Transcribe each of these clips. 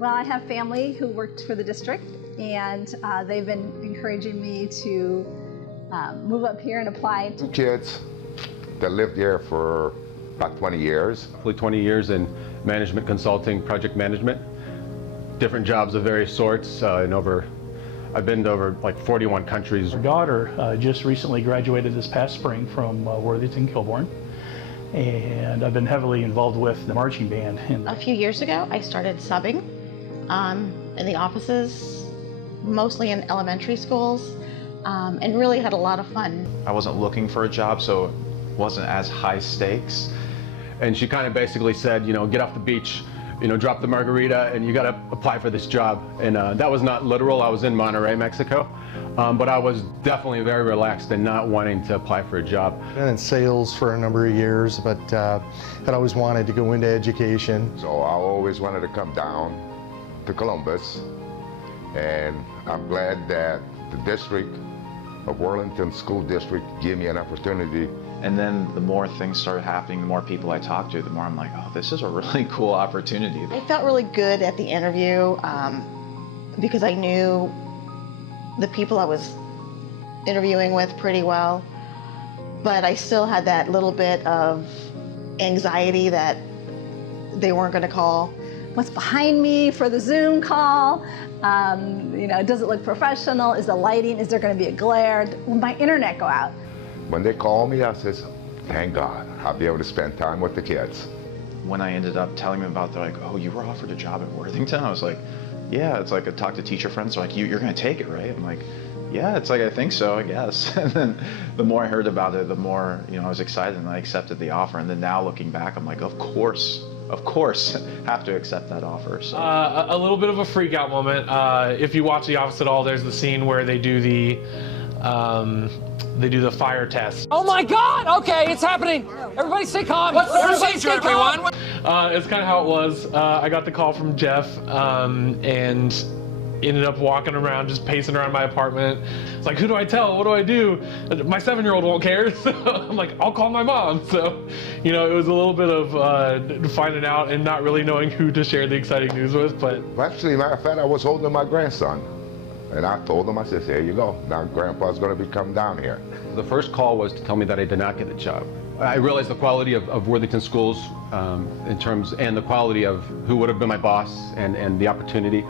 Well, I have family who worked for the district, and they've been encouraging me to move up here and apply. 2 kids that lived here for about 20 years. Roughly 20 years in management consulting, project management, different jobs of various sorts, I've been to over like 41 countries. Our daughter just recently graduated this past spring from Worthington, Kilbourne, and I've been heavily involved with the marching band. A few years ago, I started subbing in the offices, mostly in elementary schools, and really had a lot of fun. I wasn't looking for a job, so it wasn't as high stakes. And she kind of basically said, get off the beach, drop the margarita, and you got to apply for this job. And that was not literal. I was in Monterrey, Mexico, but I was definitely very relaxed and not wanting to apply for a job. I've been in sales for a number of years, but had always wanted to go into education. So I always wanted to come down to Columbus, and I'm glad that the district of Worthington School District gave me an opportunity. And then the more things started happening, the more people I talked to, the more I'm like, oh, this is a really cool opportunity. I felt really good at the interview because I knew the people I was interviewing with pretty well, but I still had that little bit of anxiety that they weren't going to call. What's behind me for the Zoom call? Does it look professional? Is the lighting, is there going to be a glare? Will my internet go out? When they called me, I said, thank God, I'll be able to spend time with the kids. When I ended up telling them about, they're like, oh, you were offered a job at Worthington? I was like, yeah. It's like I talked to teacher friends, they're like, you're going to take it, right? I'm like, yeah. It's like, I think so, I guess. And then the more I heard about it, the more I was excited, and I accepted the offer. And then now looking back, I'm like, of course, have to accept that offer. So. A little bit of a freak out moment. If you watch The Office at all, there's the scene where they do the fire test. Oh my God! Okay, it's happening. Everybody stay calm. What's the procedure, everyone? It's kind of how it was. I got the call from Jeff and ended up walking around, just pacing around my apartment. It's like, who do I tell? What do I do? My 7-year-old won't care, so I'm like, I'll call my mom. So, it was a little bit of finding out and not really knowing who to share the exciting news with. But actually, matter of fact, I was holding my grandson. And I told him, I said, here you go. Now Grandpa's going to be coming down here. The first call was to tell me that I did not get the job. I realized the quality of Worthington Schools in terms, and the quality of who would have been my boss and the opportunity.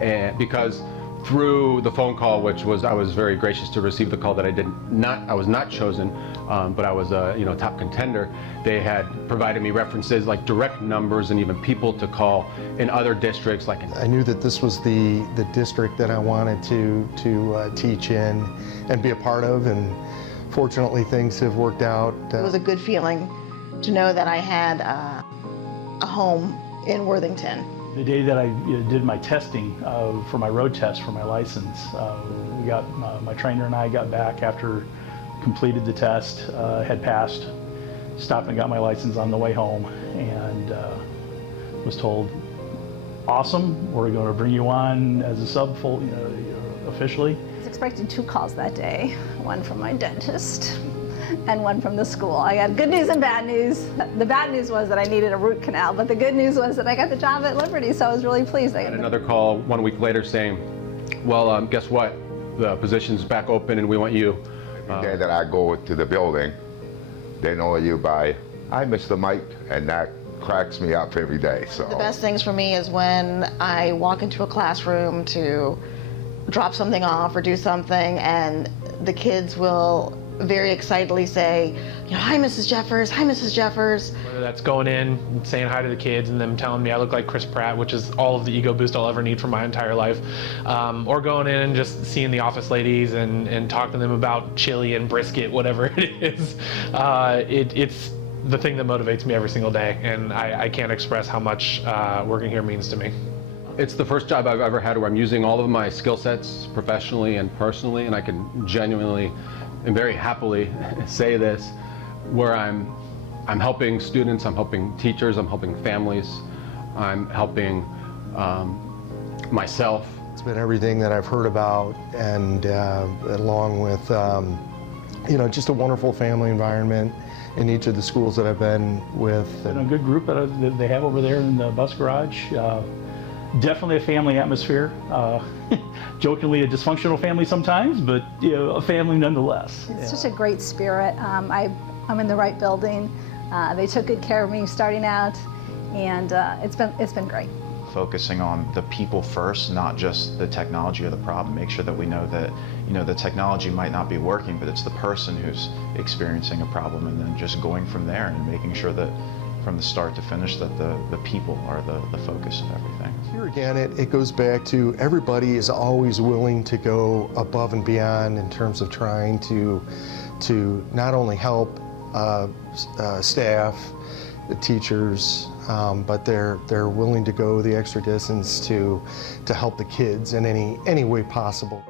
And because through the phone call, which was, I was very gracious to receive the call that I was not chosen, but I was a top contender. They had provided me references like direct numbers and even people to call in other districts. I knew that this was the district that I wanted to teach in and be a part of, and fortunately things have worked out. It was a good feeling to know that I had a home in Worthington. The day that I did my testing for my road test for my license, we got my trainer and I got back after completed the test, had passed, stopped and got my license on the way home, and was told, awesome, we're going to bring you on as a sub full, officially. I was expecting 2 calls that day, one from my dentist and one from the school. I got good news and bad news. The bad news was that I needed a root canal, but the good news was that I got the job at Liberty, so I was really pleased. I had another call 1 week later saying, well, guess what? The position's back open and we want you. Every day that I go to the building, they know you by, hi, Mr. Mike, and that cracks me up every day. So the best things for me is when I walk into a classroom to drop something off or do something, and the kids will very excitedly say, hi, Mrs. Jeffers, hi, Mrs. Jeffers. Whether that's going in and saying hi to the kids and them telling me I look like Chris Pratt, which is all of the ego boost I'll ever need for my entire life, or going in and just seeing the office ladies and talking to them about chili and brisket, whatever it is. It's the thing that motivates me every single day, and I can't express how much working here means to me. It's the first job I've ever had where I'm using all of my skill sets professionally and personally, and I can genuinely and very happily say this, where I'm helping students, I'm helping teachers, I'm helping families, I'm helping myself. It's been everything that I've heard about, and along with just a wonderful family environment in each of the schools that I've been with. And a good group that they have over there in the bus garage. Definitely a family atmosphere. Jokingly a dysfunctional family sometimes, but a family nonetheless. It's such a great spirit. I'm in the right building. They took good care of me starting out, and it's been great. Focusing on the people first, not just the technology or the problem. Make sure that we know that the technology might not be working, but it's the person who's experiencing a problem, and then just going from there and making sure that from the start to finish that the people are the focus of everything. Here again, it goes back to everybody is always willing to go above and beyond in terms of trying to not only help staff, the teachers, but they're willing to go the extra distance to help the kids in any way possible.